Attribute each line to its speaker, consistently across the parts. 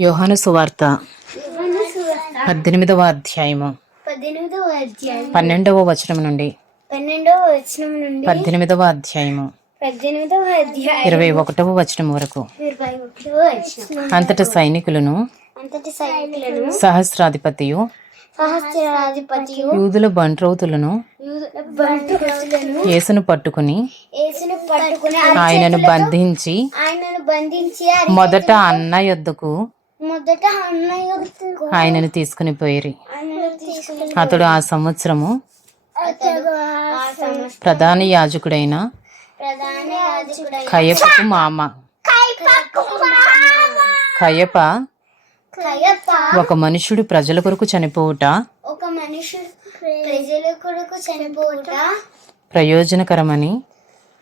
Speaker 1: యోహాను సువార్త పద్దెనిమిదవ అధ్యాయము. పన్నెండవ వచనం నుండి
Speaker 2: పన్నెండవ వచనం నుండి
Speaker 1: పద్దెనిమిదవ అధ్యాయము.
Speaker 2: పద్దెనిమిదవ అధ్యాయం.
Speaker 1: ఇరవై ఒకటవ వచనం వరకు. అంతట సైనికులను
Speaker 2: అంతటి సైనికులను
Speaker 1: సహస్రాధిపతియు
Speaker 2: సహస్రాధిపతియు
Speaker 1: యూదుల బంట్రౌతులను పట్టుకుని
Speaker 2: యేసును పట్టుకుని
Speaker 1: ఆయనను బంధించి
Speaker 2: ఆయనను బంధించి
Speaker 1: మొదట అన్న యొద్దకు
Speaker 2: మొదట అన్నయ్య
Speaker 1: ఆయనను తీసుకుని పోయిరి.
Speaker 2: తీసుకుని
Speaker 1: అతడు ఆ సంవత్సరము
Speaker 2: అతడు ఆ సమస్త
Speaker 1: ప్రధాన యాజకుడైన
Speaker 2: ప్రధాన యాజకుడైన
Speaker 1: కయపకు మామ. కయప ఒక మనుషుడు ప్రజల కొరకు చనిపోవుట
Speaker 2: ఒక మనుషుడు ప్రజల కొరకు చనిపోవుట
Speaker 1: ప్రయోజనకరమని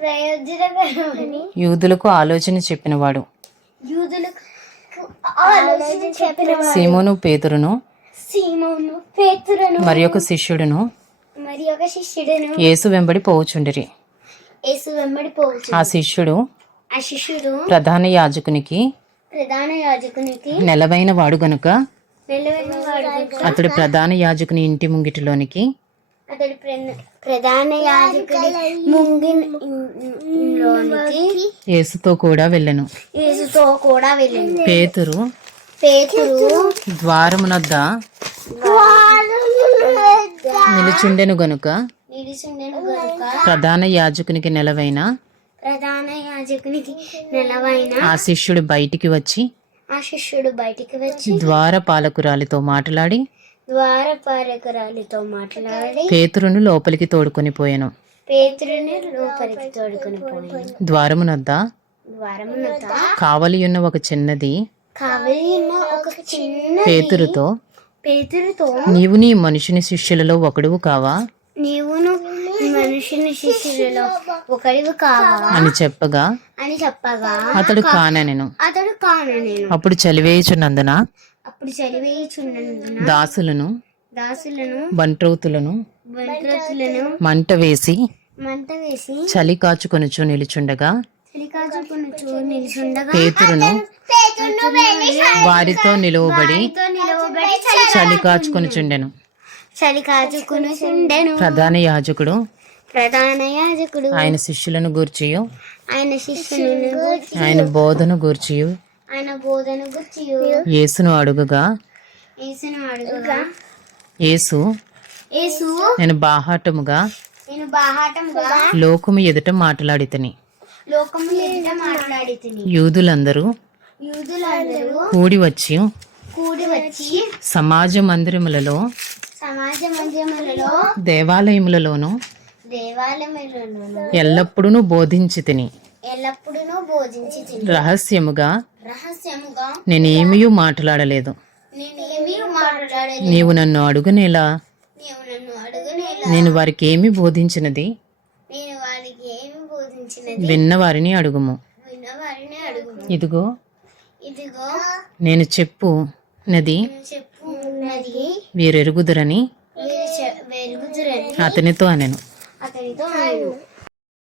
Speaker 2: ప్రయోజనకరమని
Speaker 1: యూదులకు ఆలోచన చెప్పినవాడు.
Speaker 2: యూదులకు
Speaker 1: సీమోను పేతురును
Speaker 2: సీమోను పేతురను.
Speaker 1: మరి ఒక శిష్యుడును
Speaker 2: మరి ఒక శిష్యుడును.
Speaker 1: యేసు వెంబడి పోవుచుండిరి.
Speaker 2: యేసు వెంబడి పోవచ్చు
Speaker 1: ఆ శిష్యుడు
Speaker 2: ఆ శిష్యుడు
Speaker 1: ప్రధాన యాజకునికి
Speaker 2: ప్రధాన యాజకునికి
Speaker 1: నెలవైన వాడు గనుక అతడు ప్రధాన యాజకుని ఇంటి ముంగిటిలోనికి
Speaker 2: అతడు ప్ర- ప్రధాన యాజకుడి ముంగిలోనికి
Speaker 1: యేసుతో కూడా వెళ్ళెను.
Speaker 2: యేసుతో కూడా వెళ్ళింది
Speaker 1: పేతురు
Speaker 2: పేతురు
Speaker 1: ద్వారమునొద్ద నిలుచుండెను గనుక
Speaker 2: నిలుచుండెను గనుక
Speaker 1: ప్రధాన యాజకునికి నెలవైన
Speaker 2: ప్రధాన యాజకునికి నెలవైన
Speaker 1: ఆ శిష్యుడు బయటికి వచ్చి
Speaker 2: ఆ శిష్యుడు బయటికి వచ్చి
Speaker 1: ద్వార పాలకురాలితో మాట్లాడి
Speaker 2: మాట్లాడి
Speaker 1: పేతురును లోపలికి తోడుకొని పోయాను.
Speaker 2: పేతురుని లోపలికి తోడుకొని పోయింది.
Speaker 1: ద్వారమునొద్ద?
Speaker 2: ద్వారమునత
Speaker 1: కావలియున్న ఒక చిన్నది
Speaker 2: కావలి ఉన్న ఒక చిన్న
Speaker 1: పేతురుతో
Speaker 2: పేతురుతో
Speaker 1: నీవు నీ మనుషుని శిష్యులలో ఒకడువు కావా?
Speaker 2: నీవును మనుషుని శిష్యులలో ఒకరివి కావా?
Speaker 1: అని చెప్పగా
Speaker 2: అని చెప్పగా
Speaker 1: అతడు కాననెను.
Speaker 2: అతడు కాను నేను
Speaker 1: అప్పుడు చలివేయుచున్నందున
Speaker 2: అప్పుడు
Speaker 1: దాసులను
Speaker 2: దాసులను
Speaker 1: బంట్రౌతులను
Speaker 2: బంట్రతులను
Speaker 1: మంట వేసి
Speaker 2: మంట వేసి
Speaker 1: చలి కాచుకొనుచు నిలుచుండగా పేతురును వారితో నిలువబడి చలి కాచుకొనుచుండెను
Speaker 2: చలి కాచుకునుచుండెను.
Speaker 1: ప్రధాన యాజకుడు
Speaker 2: ప్రధాన యాజకుడు
Speaker 1: ఆయన శిష్యులను గూర్చియు.
Speaker 2: ఆయన శిష్యులను
Speaker 1: ఆయన బోధను గూర్చియు.
Speaker 2: ఆయన బోధన గుర్చి
Speaker 1: యేసును అడుగగా.
Speaker 2: యేసును అడుగుగా.
Speaker 1: యేసు
Speaker 2: యేసు
Speaker 1: నేను బాహాటముగా
Speaker 2: నేను బాహాటంగా
Speaker 1: లోకము ఎదుట మాట్లాడితని.
Speaker 2: లోకము ఎదుట
Speaker 1: యూదులందరూ
Speaker 2: యూదులందరూ
Speaker 1: కూడి వచ్చి
Speaker 2: కూడి వచ్చి
Speaker 1: సమాజ మందిరములలో
Speaker 2: సమాజ మందిరములలో
Speaker 1: దేవాలయములలోను
Speaker 2: దేవాలయములలో
Speaker 1: ఎల్లప్పుడూ బోధించి తిని
Speaker 2: ఎల్లప్పుడూ బోధించి తిని
Speaker 1: రహస్యముగా
Speaker 2: రహస్యముగా
Speaker 1: నేనేమీ మాట్లాడలేదు. నీవు నన్ను అడుగునేలా? నేను వారికి ఏమి బోధించినది?
Speaker 2: నేను వారికి ఏమి బోధించినది
Speaker 1: విన్న వారిని అడుగుము. ఇదిగో
Speaker 2: ఇదిగో
Speaker 1: నేను చెప్పు నది వీరెరుగుదురని అతనితో అనెను.
Speaker 2: అతనితో